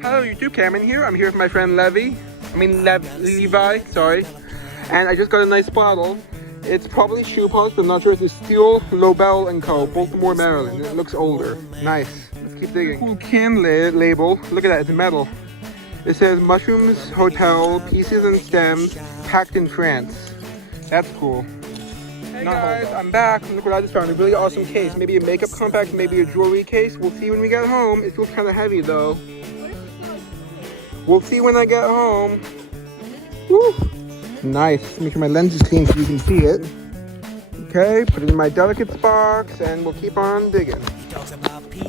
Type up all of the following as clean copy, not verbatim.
Hello YouTube, Cameron here. I'm here with my friend Levi, sorry. And I just got a nice bottle. It's probably shoe polish, but I'm not sure. It's a Steel Lobel & Co. Baltimore, Maryland. It looks older. Nice. Let's keep digging. Cool can label. Look at that, it's metal. It says Mushrooms Hotel, Pieces and Stems, packed in France. That's cool. Hey guys, I'm back. Look what I just found. A really awesome case. Maybe a makeup compact, maybe a jewelry case. We'll see when we get home. It feels kind of heavy though. We'll see when I get home. Woo! Nice. Make sure my lens is clean so you can see it. Okay, put it in my delicates box and we'll keep on digging.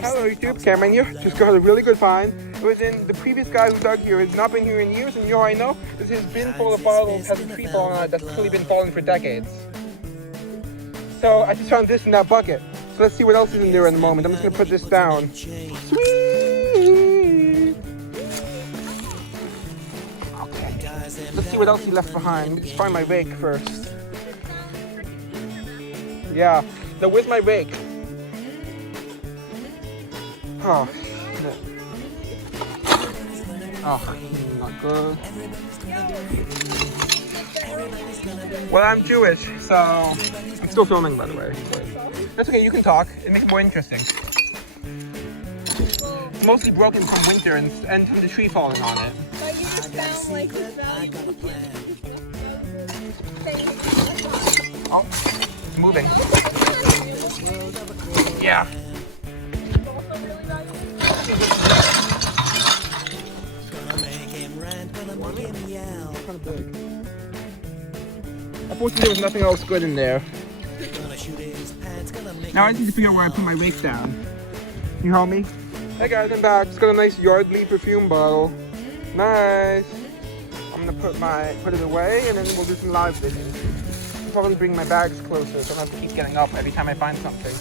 Hello YouTube, Cameron here. Just got a really good find. It was in the previous guy who dug here. Has not been here in years, and you know I know this his bin full of bottles has a tree falling on it that's clearly been falling for decades. So I just found this in that bucket. So let's see what else is in there in a moment. I'm just gonna put this down. Sweet. Okay. Let's see what else he left behind. Let's find my rake first. Yeah. Now where's my rake? Oh, shit. Oh, not good. Well, I'm Jewish, so I'm still filming, by the way. That's okay, you can talk. It makes it more interesting. It's mostly broken from winter and from the tree falling on it. But you just sound like you found Oh, it's moving. Yeah. Kind of big. Unfortunately, there was nothing else good in there. Now I need to figure out where I put my rake down. Can you help me? Hey guys, I'm back. Just got a nice Yardley perfume bottle. Nice. I'm gonna put it away and then we'll do some live digging. I'll probably bring my bags closer so I don't have to keep getting up every time I find something.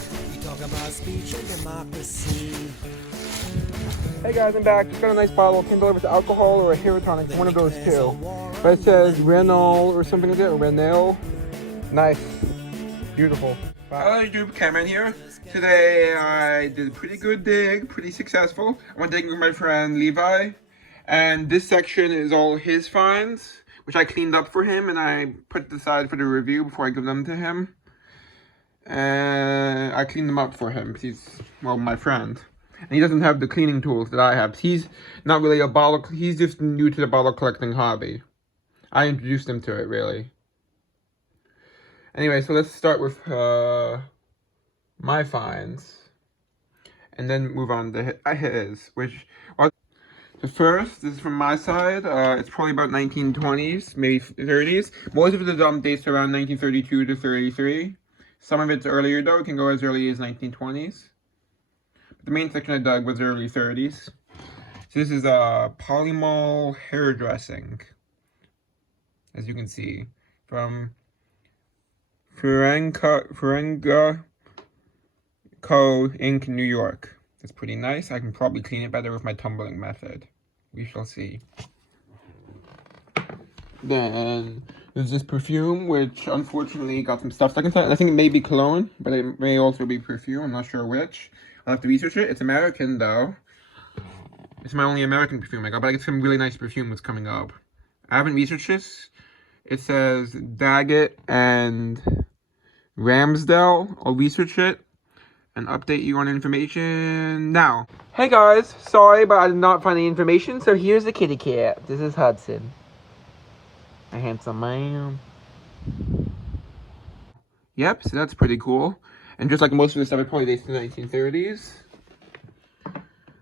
Hey guys, I'm back. Just got a nice bottle. Can't tell if it's alcohol or a hair tonic. One of those two. But it says Renal or something like that, or Renal. Nice. Beautiful. Wow. Hello YouTube, Cameron here. Today I did a pretty good dig, pretty successful. I went digging with my friend Levi. And this section is all his finds, which I cleaned up for him and I put aside for the review before I give them to him. And I cleaned them up for him because he's, well, my friend. And he doesn't have the cleaning tools that I have. He's not really a bottle, he's just new to the bottle collecting hobby. I introduced him to it, really. Anyway, so let's start with my finds. And then move on to his, which... Well, the first, this is from my side. It's probably about 1920s, maybe 30s. Most of the dump dates around 1932 to 33. Some of it's earlier, though. It can go as early as 1920s. The main section I dug was early 30s. So this is a polymol hairdressing, as you can see, from Ferenga Co. Inc. New York. It's pretty nice. I can probably clean it better with my tumbling method. We shall see. Then there's this perfume, which unfortunately got some stuff stuck inside. I think it may be cologne, but it may also be perfume. I'm not sure which. I'll have to research it. It's American, though. It's my only American perfume I got, but I get some really nice perfume that's coming up. I haven't researched this. It says Daggett and Ramsdale. I'll research it and update you on information now. Hey guys, sorry, but I did not find any information, so here's the kitty cat. This is Hudson. A handsome man. Yep, so that's pretty cool. And just like most of the stuff, it probably dates to the 1930s.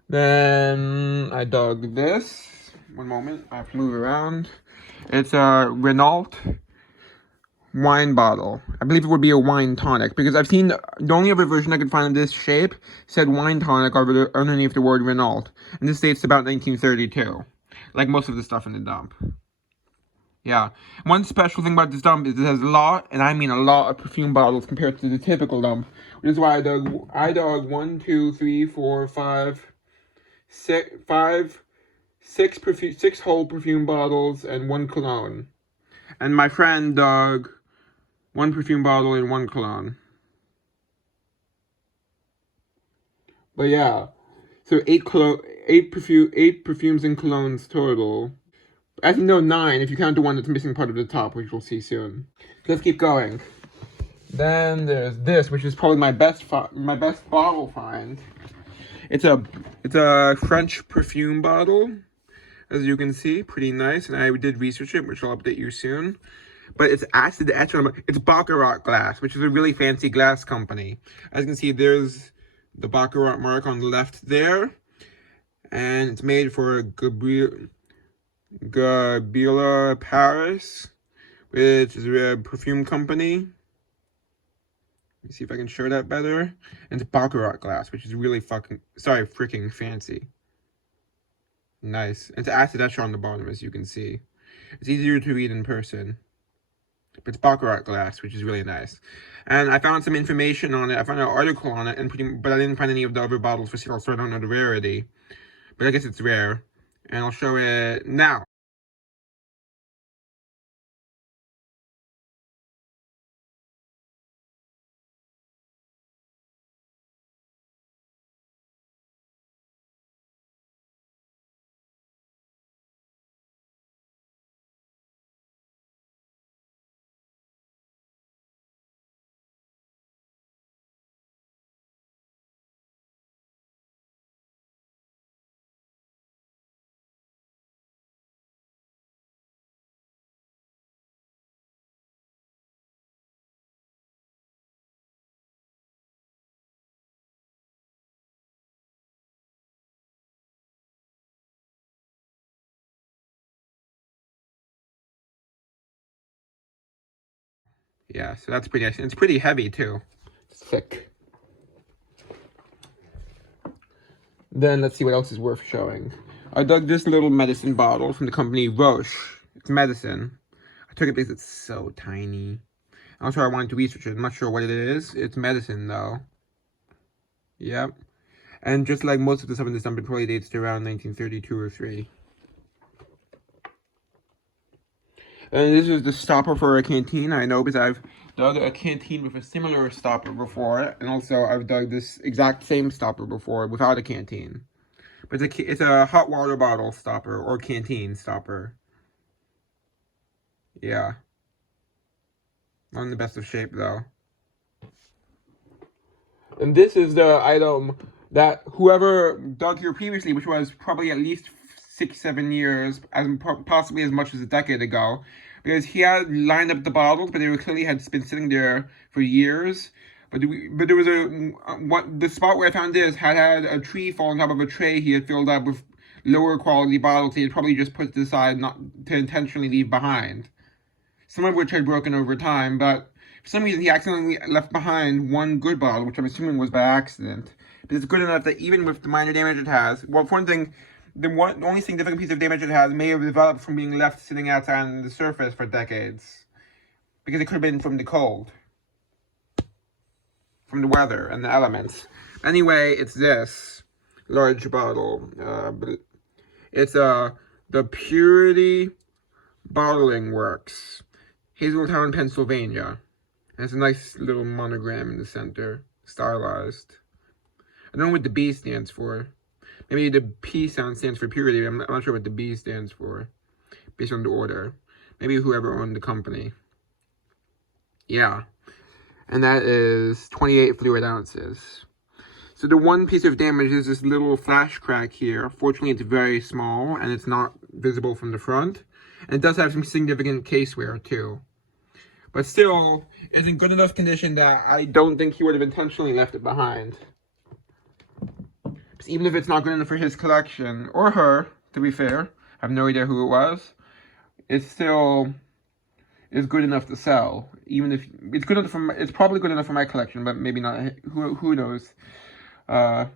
Then I dug this. One moment, I have to move around. It's a Renault wine bottle. I believe it would be a wine tonic because I've seen the only other version I could find of this shape said wine tonic underneath the word Renault. And this dates to about 1932. Like most of the stuff in the dump. Yeah. One special thing about this dump is it has a lot, and I mean a lot, of perfume bottles compared to the typical dump. Which is why I dug 1, 2, 3, 4, 5, 6 whole perfume bottles and 1 cologne. And my friend dug 1 perfume bottle and 1 cologne. But yeah. So eight perfumes and colognes total. I think no, 9 if you count the one that's missing part of the top, which we'll see soon. Let's keep going. Then there's this, which is probably my best bottle find. It's a French perfume bottle, as you can see, pretty nice. And I did research it, which I'll update you soon. But it's acid etched on. It's Baccarat glass, which is a really fancy glass company. As you can see, there's the Baccarat mark on the left there, and it's made for Gabila Paris, which is a perfume company. Let me see if I can show that better. And it's Baccarat glass, which is really freaking fancy. Nice. And it's acid etched on the bottom, as you can see. It's easier to read in person. But it's Baccarat glass, which is really nice. And I found some information on it. I found an article on it, but I didn't find any of the other bottles for sale, so I don't know the rarity. But I guess it's rare. And I'll show it now. Yeah, so that's pretty nice. And it's pretty heavy, too. It's thick. Then let's see what else is worth showing. I dug this little medicine bottle from the company Roche. It's medicine. I took it because it's so tiny. Also, I wanted to research it. I'm not sure what it is. It's medicine, though. Yep. And just like most of the stuff in this dump, it probably dates to around 1932 or 3. And this is the stopper for a canteen. I know because I've dug a canteen with a similar stopper before. And also, I've dug this exact same stopper before without a canteen. But it's a hot water bottle stopper or canteen stopper. Yeah. Not in the best of shape, though. And this is the item that whoever dug here previously, which was probably at least 6-7 years, possibly as much as a decade ago, because he had lined up the bottles, but they were clearly had been sitting there for years. But there was the spot where I found this had a tree fall on top of a tray he had filled up with lower quality bottles he had probably just put to the side not to intentionally leave behind. Some of which had broken over time, but for some reason he accidentally left behind one good bottle, which I'm assuming was by accident. But it's good enough that even with the minor damage it has, well, for one thing, the only significant piece of damage it has may have developed from being left sitting outside on the surface for decades. Because it could have been from the cold. From the weather and the elements. Anyway, it's this large bottle. It's the Purity Bottling Works, Hazeltown, Pennsylvania. And it's a nice little monogram in the center, stylized. I don't know what the B stands for. Maybe the P sound stands for purity. I'm not sure what the B stands for, based on the order. Maybe whoever owned the company. Yeah. And that is 28 fluid ounces. So the one piece of damage is this little flash crack here. Fortunately, it's very small, and it's not visible from the front. And it does have some significant case wear, too. But still, it's in good enough condition that I don't think he would have intentionally left it behind. Because even if it's not good enough for his collection, or her, to be fair, I have no idea who it was, it still is good enough to sell. Even if it's good enough for it's probably good enough for my collection, but maybe not. Who knows? So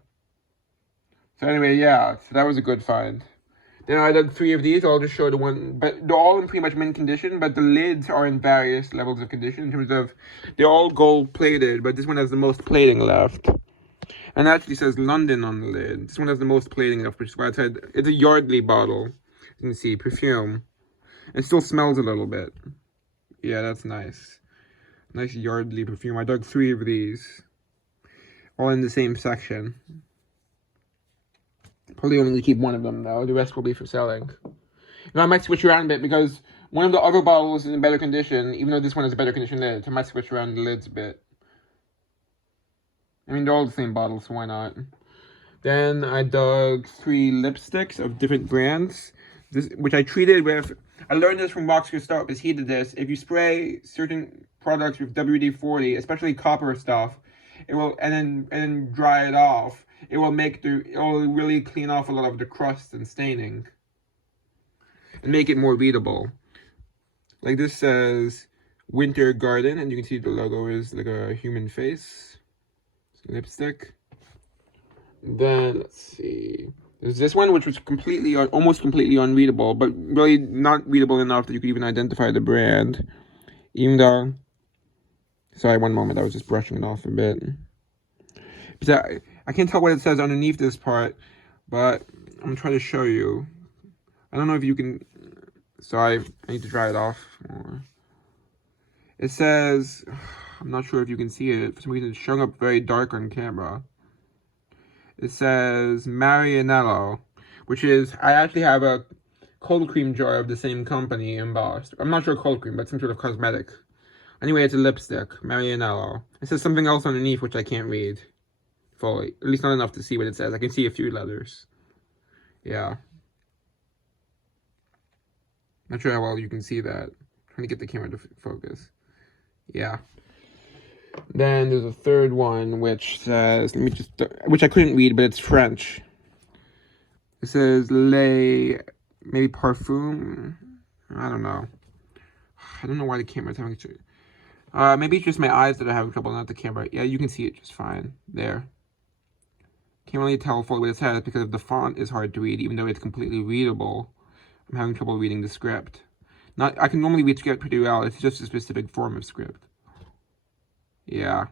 anyway, yeah. So that was a good find. Then I dug 3 of these. I'll just show the one, but they're all in pretty much mint condition. But the lids are in various levels of condition in terms of they're all gold plated, but this one has the most plating left. And it actually says London on the lid. This one has the most plating left, which is why it's a Yardley bottle. You can see perfume. It still smells a little bit. Yeah, that's nice. Nice Yardley perfume. I dug 3 of these. All in the same section. Probably only going to keep one of them, though. The rest will be for selling. Now, I might switch around a bit because one of the other bottles is in better condition, even though this one is a better condition lid. So I might switch around the lids a bit. I mean, they're all the same bottle, so why not? Then I dug 3 lipsticks of different brands, which I treated with. I learned this from Roxy Start because he did this. If you spray certain products with WD-40, especially copper stuff, it will, and then dry it off. It will really clean off a lot of the crust and staining, and make it more readable. Like this says Winter Garden, and you can see the logo is like a human face. It's a lipstick. Then let's see. There's this one which was almost completely unreadable, but really not readable enough that you could even identify the brand. Even though, sorry, one moment, I was just brushing it off a bit. But I can't tell what it says underneath this part, but I'm trying to show you. I don't know if you can. Sorry, I need to dry it off more. It says, I'm not sure if you can see it. For some reason, it's showing up very dark on camera. It says Marianello, which is, I actually have a cold cream jar of the same company embossed. I'm not sure cold cream, but some sort of cosmetic. Anyway, it's a lipstick, Marianello. It says something else underneath, which I can't read fully. At least not enough to see what it says. I can see a few letters. Yeah. Not sure how well you can see that. I'm trying to get the camera to focus. Yeah. Then there's a third one which says, which I couldn't read, but it's French. It says maybe Perfume. I don't know. I don't know why the camera's having maybe it's just my eyes that are having trouble, not the camera. Yeah, you can see it just fine. There. Can't really tell fully what it says because the font is hard to read, even though it's completely readable. I'm having trouble reading the script. I can normally read script pretty well. It's just a specific form of script. Yeah.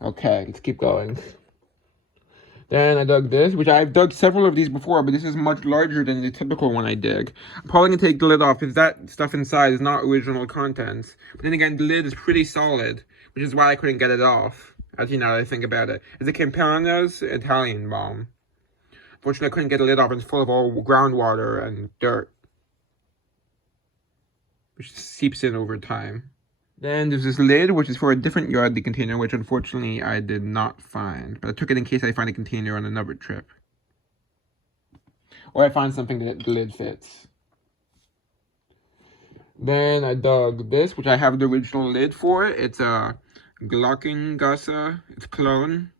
Okay, let's keep going. Then I dug this, which I've dug several of these before, but this is much larger than the typical one I dig. I'm probably going to take the lid off because that stuff inside is not original contents. But then again, the lid is pretty solid, which is why I couldn't get it off. Actually, now that I think about it. It's a Campana's Italian balm. Fortunately, I couldn't get the lid off. It's full of all groundwater and dirt, which seeps in over time. Then there's this lid, which is for a different Yardley container, which unfortunately I did not find. But I took it in case I find a container on another trip. Or I find something that the lid fits. Then I dug this, which I have the original lid for. It's a Glockengasse. It's cologne.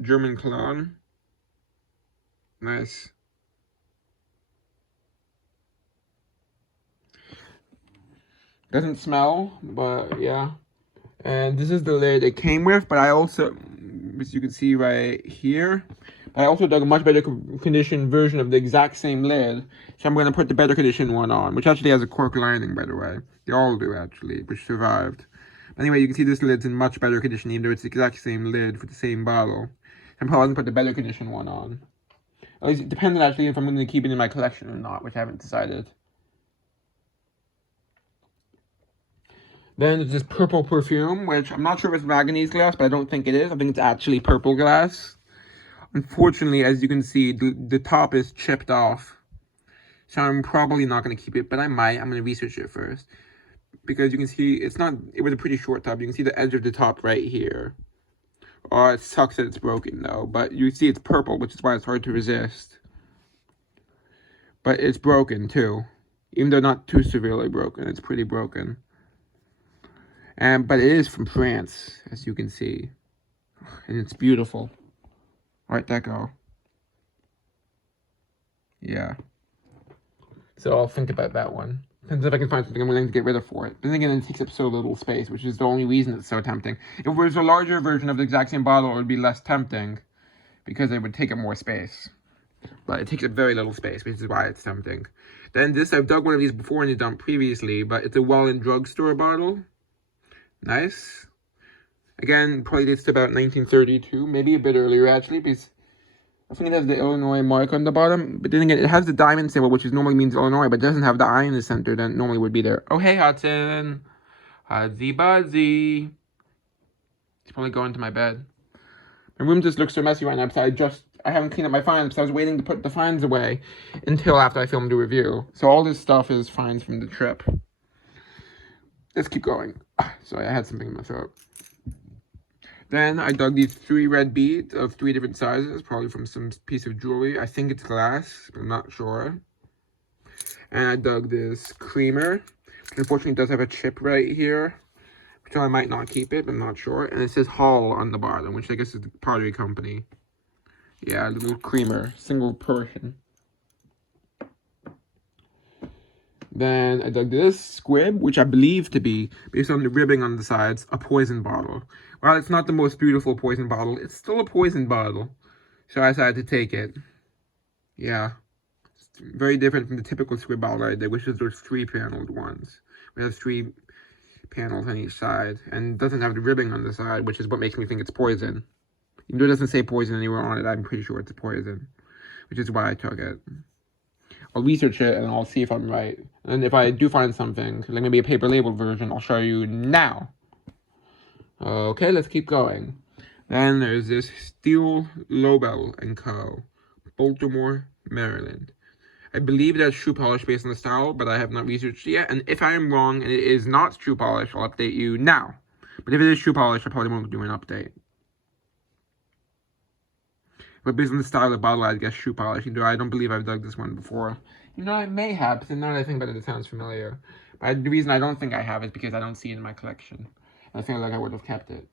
German cologne. Nice. Doesn't smell, but yeah. And this is the lid it came with, but I also, as you can see right here, I also dug a much better condition version of the exact same lid. So I'm going to put the better condition one on, which actually has a cork lining, by the way. They all do, actually, which survived. Anyway, you can see this lid's in much better condition, even though it's the exact same lid for the same bottle. I'm probably going to put the better condition one on. At least, depending actually if I'm going to keep it in my collection or not, which I haven't decided. Then there's this purple perfume, which I'm not sure if it's manganese glass, but I don't think it is. I think it's actually purple glass. Unfortunately, as you can see, the top is chipped off. So I'm probably not going to keep it, but I might. I'm going to research it first. Because you can see, it was a pretty short top. You can see the edge of the top right here. Oh, it sucks that it's broken, though. But you see it's purple, which is why it's hard to resist. But it's broken, too. Even though not too severely broken, it's pretty broken. But it is from France, as you can see. And it's beautiful. Art Deco. Yeah. So I'll think about that one. Depends if I can find something I'm willing to get rid of for it. But then again, it takes up so little space, which is the only reason it's so tempting. If it was a larger version of the exact same bottle, it would be less tempting. Because it would take up more space. But it takes up very little space, which is why it's tempting. Then this, I've dug one of these before in the dump previously, but it's a Well-In drugstore bottle. Nice. Again, probably dates to about 1932, maybe a bit earlier actually, because I think it has the Illinois mark on the bottom. But then again, it has the diamond symbol, which normally means Illinois, but doesn't have the I in the center that normally would be there. Oh, hey, Hudson. Hudzy Buzzy. He's probably going to my bed. My room just looks so messy right now because I haven't cleaned up my finds because I was waiting to put the finds away until after I filmed the review. So all this stuff is finds from the trip. Let's keep going. Sorry, I had something in my throat. Then I dug these 3 red beads of 3 different sizes, probably from some piece of jewelry. I think it's glass, but I'm not sure. And I dug this creamer, which unfortunately does have a chip right here. So I might not keep it, but I'm not sure. And it says Hall on the bottom, which I guess is the pottery company. Yeah, a little creamer, single portion. Then I dug this Squibb, which I believe to be, based on the ribbing on the sides, a poison bottle. While it's not the most beautiful poison bottle, it's still a poison bottle. So I decided to take it. Yeah. It's very different from the typical Squibb bottle I did, which is those 3-paneled ones. It has 3 panels on each side, and doesn't have the ribbing on the side, which is what makes me think it's poison. Even though it doesn't say poison anywhere on it, I'm pretty sure it's poison, which is why I took it. I'll research it and I'll see if I'm right. And if I do find something, like maybe a paper labeled version, I'll show you now. Okay, let's keep going. Then there's this Steel Lobel & Co., Baltimore, Maryland. I believe that's shoe polish based on the style, but I have not researched it yet. And if I am wrong and it is not shoe polish, I'll update you now. But if it is shoe polish, I probably won't do an update. But based on the style of the bottle, I'd guess shoe polish. Though I don't believe I've dug this one before. You know, I may have, because now that I think about it, it sounds familiar. But the reason I don't think I have is because I don't see it in my collection. And I feel like I would have kept it.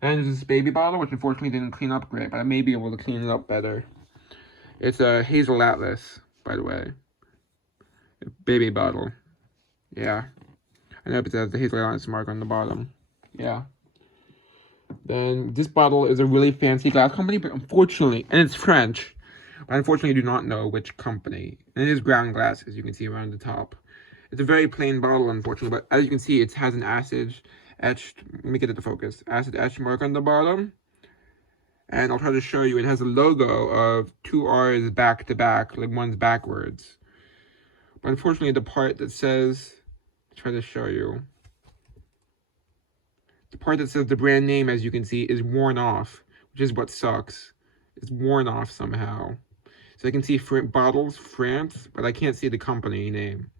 Then there's this baby bottle, which unfortunately didn't clean up great, but I may be able to clean it up better. It's a Hazel Atlas, by the way. A baby bottle. Yeah. I know it has the Hazel Atlas mark on the bottom. Yeah. Then this bottle is a really fancy glass company, but unfortunately, and it's French, but unfortunately I do not know which company. And it is ground glass, as you can see around the top. It's a very plain bottle, unfortunately, but as you can see, it has an acid etched, let me get it to focus, acid etched mark on the bottom. And I'll try to show you, it has a logo of 2 R's back to back, like one's backwards. But unfortunately, the part that says, I'll try to show you. The part that says the brand name, as you can see, is worn off, which is what sucks. It's worn off somehow. So I can see bottles, France, but I can't see the company name.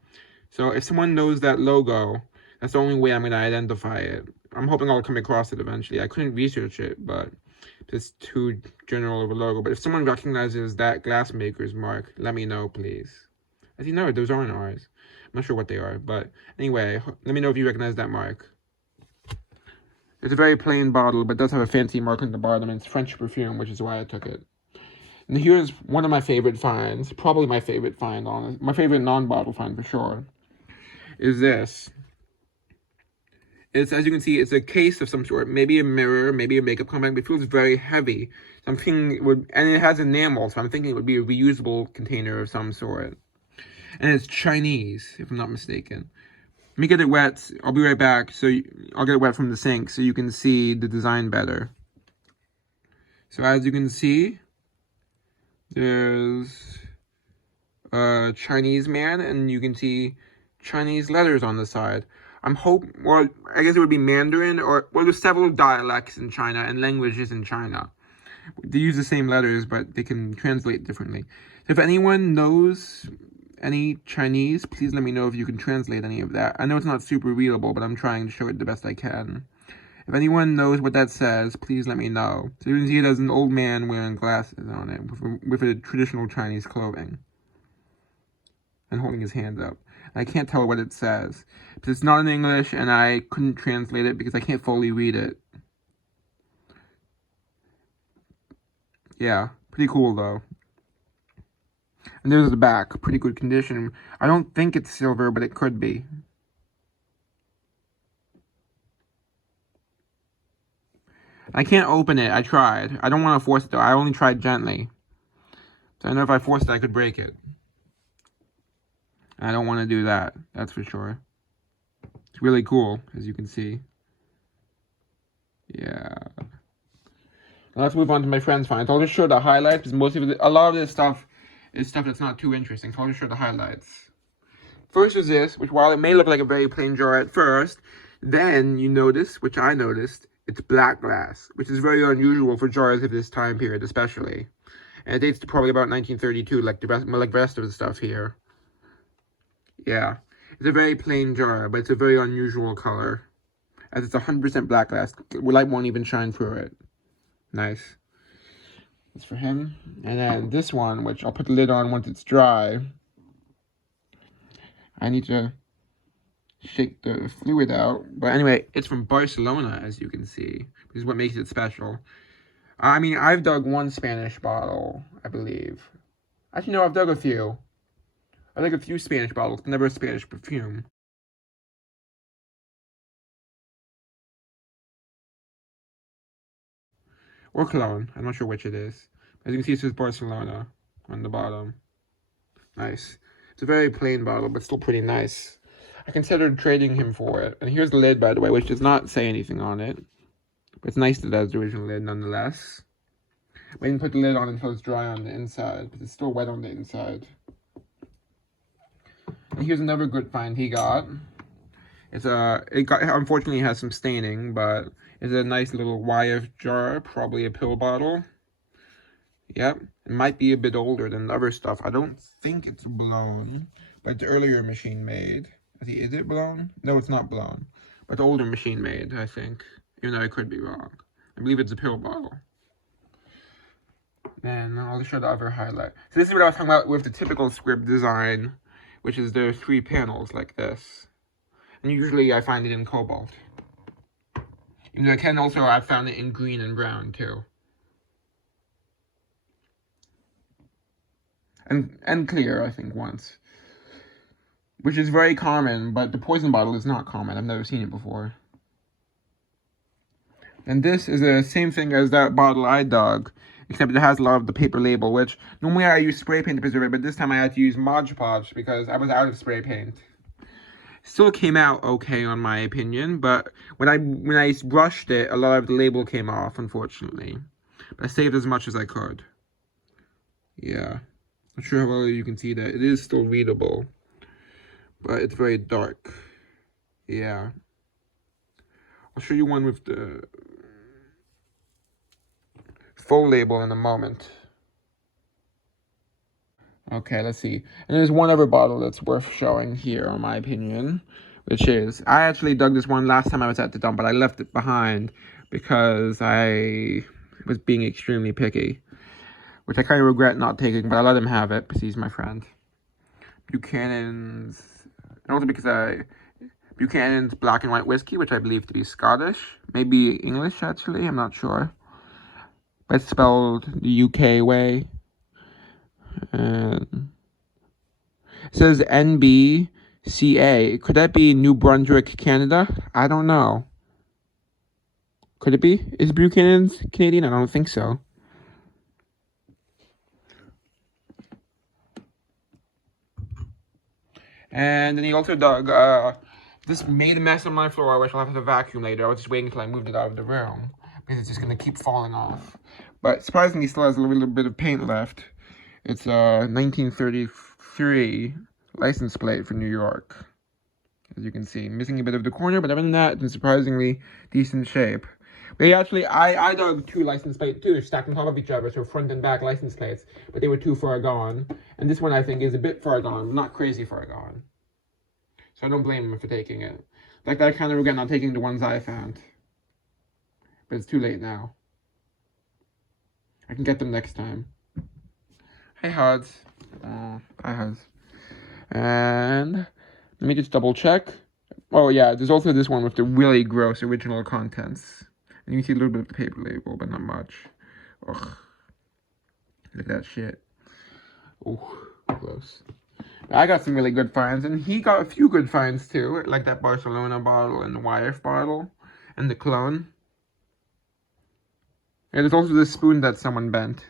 So if someone knows that logo, that's the only way I'm going to identify it. I'm hoping I'll come across it eventually. I couldn't research it, but it's too general of a logo. But if someone recognizes that glassmaker's mark, let me know, please. As you know, those aren't ours. I'm not sure what they are, but anyway, let me know if you recognize that mark. It's a very plain bottle, but does have a fancy mark on the bottom, and it's French perfume, which is why I took it. And here's one of my favorite finds, probably my favorite find, my favorite non-bottle find for sure, is this. It's, as you can see, it's a case of some sort, maybe a mirror, maybe a makeup compact, but it feels very heavy. So I'm thinking it would, and it has enamel, so I'm thinking it would be a reusable container of some sort. And it's Chinese, if I'm not mistaken. Let me get it wet. I'll be right back. I'll get it wet from the sink so you can see the design better. So as you can see, there's a Chinese man, and you can see Chinese letters on the side. Well, I guess it would be Mandarin, well, there's several dialects in China and languages in China. They use the same letters, but they can translate differently. So if anyone knows any Chinese, please let me know if you can translate any of that. I know it's not super readable, but I'm trying to show it the best I can. If anyone knows what that says, please let me know. So you can see it as an old man wearing glasses on it with a traditional Chinese clothing. And holding his hands up. I can't tell what it says. But it's not in English, and I couldn't translate it because I can't fully read it. Yeah, pretty cool though. And there's the back, pretty good condition. I don't think it's silver, but it could be. I can't open it, I tried. I don't want to force it though, I only tried gently. So I know if I forced it, I could break it. And I don't want to do that, that's for sure. It's really cool, as you can see. Yeah. Now let's move on to my friend's finds. I'll just show the highlights, because a lot of this stuff is stuff that's not too interesting, so I'll just show the highlights. First is this, which while it may look like a very plain jar at first, then you notice, which I noticed, It's black glass, which is very unusual for jars of this time period, especially. And it dates to probably about 1932, like the rest of the stuff here. Yeah, it's a very plain jar, but it's a very unusual color, as it's 100% black glass. Light won't even shine through it. Nice. That's for him. And then this one, which I'll put the lid on once it's dry. I need to shake the fluid out. But anyway, it's from Barcelona, as you can see. This is what makes it special. I mean, I've dug one Spanish bottle, I believe. Actually, no, I've dug a few. I dug a few Spanish bottles, but never a Spanish perfume. Or cologne. I'm not sure which it is. As you can see, it says Barcelona on the bottom. Nice. It's a very plain bottle, but still pretty nice. I considered trading him for it. And here's the lid, by the way, which does not say anything on it. But it's nice that it has the original lid, nonetheless. I didn't put the lid on until it's dry on the inside, but it's still wet on the inside. And here's another good find he got. Unfortunately, it has some staining, but it's a nice little YF jar, probably a pill bottle. Yep, it might be a bit older than the other stuff. I don't think it's blown, but it's earlier machine made. Is it blown? No, it's not blown, but older machine made, I think. Even though I could be wrong. I believe it's a pill bottle. And I'll show the other highlight. So this is what I was talking about with the typical Squibb design, which is there are 3 panels like this. And usually I find it in cobalt. Even though I've found it in green and brown too. And clear, I think, once. Which is very common, but the poison bottle is not common. I've never seen it before. And this is the same thing as that bottle I dug, except it has a lot of the paper label, which normally I use spray paint to preserve it, but this time I had to use Mod Podge because I was out of spray paint. Still came out okay, on my opinion, but when I brushed it, a lot of the label came off, unfortunately. But I saved as much as I could. Yeah. Not sure how well you can see that. It is still readable, but it's very dark. Yeah. I'll show you one with the full label in a moment. Okay, let's see. And there's one other bottle that's worth showing here, in my opinion, which is, I actually dug this one last time I was at the dump, but I left it behind because I was being extremely picky, which I kind of regret not taking, but I let him have it because he's my friend. Buchanan's, and also because Buchanan's Black and White Whiskey, which I believe to be Scottish, maybe English actually, I'm not sure. But it's spelled the UK way. And it says NBCA. Could that be New Brunswick, Canada? I don't know. Could it be? Is Buchanan's Canadian? I don't think so. And then he also dug, this made a mess on my floor, which I'll have to vacuum later. I was just waiting until I moved it out of the room, because it's just going to keep falling off. But surprisingly, still has a little bit of paint left. It's a 1933 license plate for New York. As you can see, missing a bit of the corner, but other than that, it's in surprisingly decent shape. They actually, I dug 2 license plates too, stacked on top of each other, so front and back license plates, but they were too far gone. And this one, I think, is a bit far gone, not crazy far gone. So I don't blame him for taking it. Like, I kind of regret not taking the ones I found. But it's too late now. I can get them next time. Hey, Huds. Hi, Huds. And let me just double check. Oh, yeah, there's also this one with the really gross original contents. And you can see a little bit of the paper label, but not much. Ugh. Look at that shit. Oh, gross. I got some really good finds, and he got a few good finds too, like that Barcelona bottle and the YF bottle, and the cologne. And there's also this spoon that someone bent,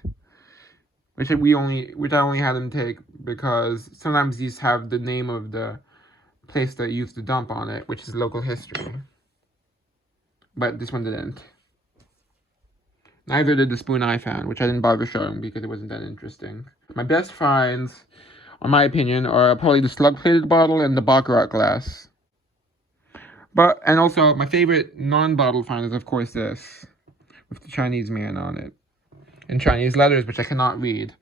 which I only had him take because sometimes these have the name of the place that used the dump on it, which is local history. But this one didn't. Neither did the spoon I found, which I didn't bother showing because it wasn't that interesting. My best finds, in my opinion, are probably the slug-plated bottle and the Baccarat glass. But, and also, my favorite non-bottle find is, of course, this. With the Chinese man on it. In Chinese letters, which I cannot read.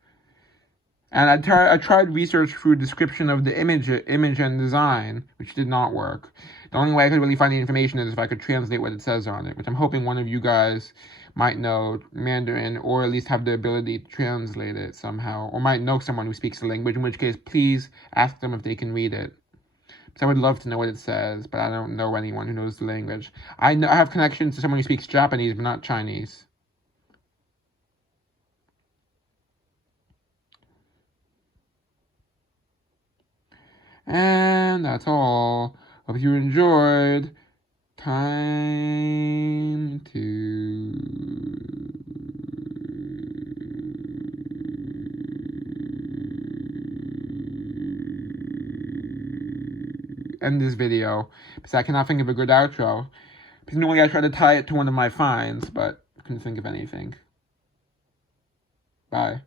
And I tried research through description of the image and design, which did not work. The only way I could really find the information is if I could translate what it says on it, which I'm hoping one of you guys might know Mandarin, or at least have the ability to translate it somehow, or might know someone who speaks the language, in which case, please ask them if they can read it. Because I would love to know what it says, but I don't know anyone who knows the language. I have connections to someone who speaks Japanese, but not Chinese. And that's all. Hope you enjoyed. Time to end this video because I cannot think of a good outro. Because normally I try to tie it to one of my finds, but I couldn't think of anything. Bye.